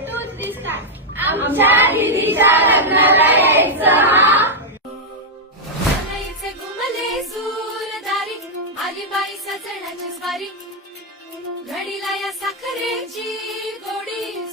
तूच दिसताय आमच्या दीदीच्या लग्नाला यायचं हा. नाईचे घुमले सूरदारी आली बाई सजण्याची स्वारी घडीला या साखरेची गोडी